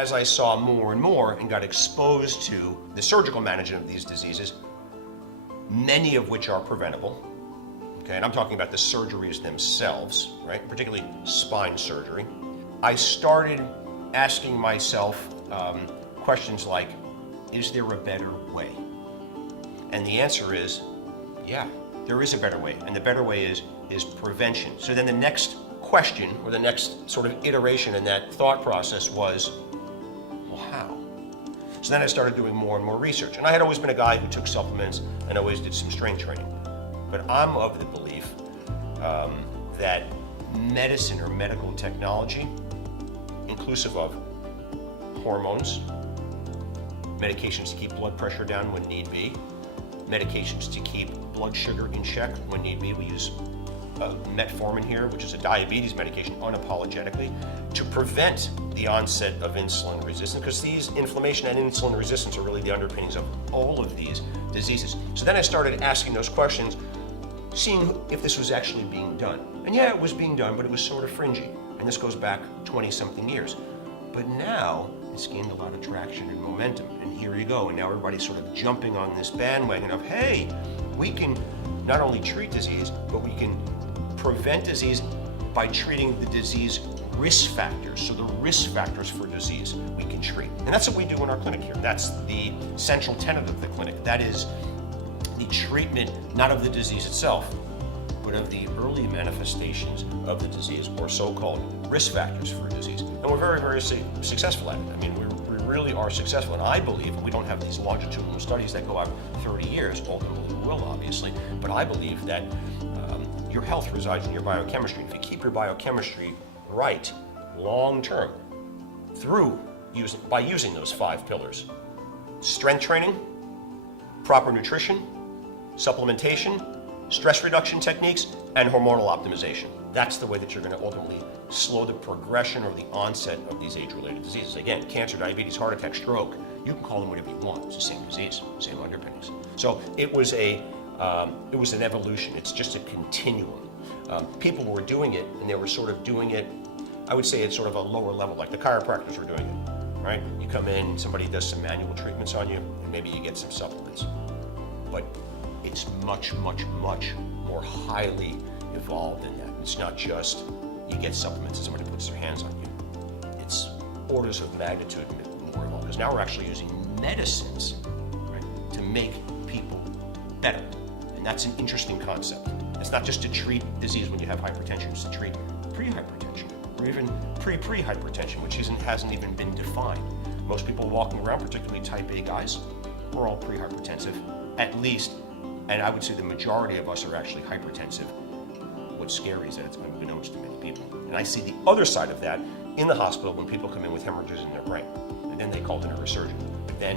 as I saw more and more and got exposed to the surgical management of these diseases, many of which are preventable, okay, and I'm talking about the surgeries themselves, right, particularly spine surgery, I started asking myself questions like, is there a better way? And the answer is, yeah, there is a better way, and the better way is prevention. So then the next question, or the next sort of iteration in that thought process was, well, how? So then I started doing more and more research. And I had always been a guy who took supplements and always did some strength training. But I'm of the belief that medicine or medical technology, inclusive of hormones, medications to keep blood pressure down when need be, medications to keep blood sugar in check when need be. We use metformin here, which is a diabetes medication, unapologetically, to prevent the onset of insulin resistance, because these inflammation and insulin resistance are really the underpinnings of all of these diseases. So then I started asking those questions, seeing if this was actually being done. And yeah, it was being done, but it was sort of fringy. And this goes back 20-something years. But now it's gained a lot of traction and momentum. And here you go. And now everybody's sort of jumping on this bandwagon of, hey, we can not only treat disease, but we can prevent disease by treating the disease risk factors. So the risk factors for disease we can treat. And that's what we do in our clinic here. That's the central tenet of the clinic. That is the treatment, not of the disease itself, but of the early manifestations of the disease, or so-called risk factors for disease. And we're very, very successful at it. I mean, we really are successful. And I believe, we don't have these longitudinal studies that go out 30 years, ultimately we will, obviously, but I believe that your health resides in your biochemistry. If you keep your biochemistry right, long-term, by using those 5 pillars: strength training, proper nutrition, supplementation, stress reduction techniques, and hormonal optimization. That's the way that you're going to ultimately slow the progression or the onset of these age-related diseases. Again, cancer, diabetes, heart attack, stroke, you can call them whatever you want. It's the same disease, same underpinnings. So it was an evolution. It's just a continuum. People were doing it, and they were sort of doing it, I would say, at sort of a lower level, like the chiropractors were doing it, right? You come in, somebody does some manual treatments on you, and maybe you get some supplements. But it's much, much, much more highly evolved than that. It's not just you get supplements and somebody puts their hands on you. It's orders of magnitude more evolved, because now we're actually using medicines, right, to make people better. And that's an interesting concept. It's not just to treat disease when you have hypertension, it's to treat pre-hypertension, or even pre-hypertension, which hasn't even been defined. Most people walking around, particularly type A guys, we're all pre-hypertensive, at least, and I would say the majority of us are actually hypertensive. What's scary is that it's unbeknownst to many people. And I see the other side of that in the hospital when people come in with hemorrhages in their brain, and then they call the neurosurgeon. But then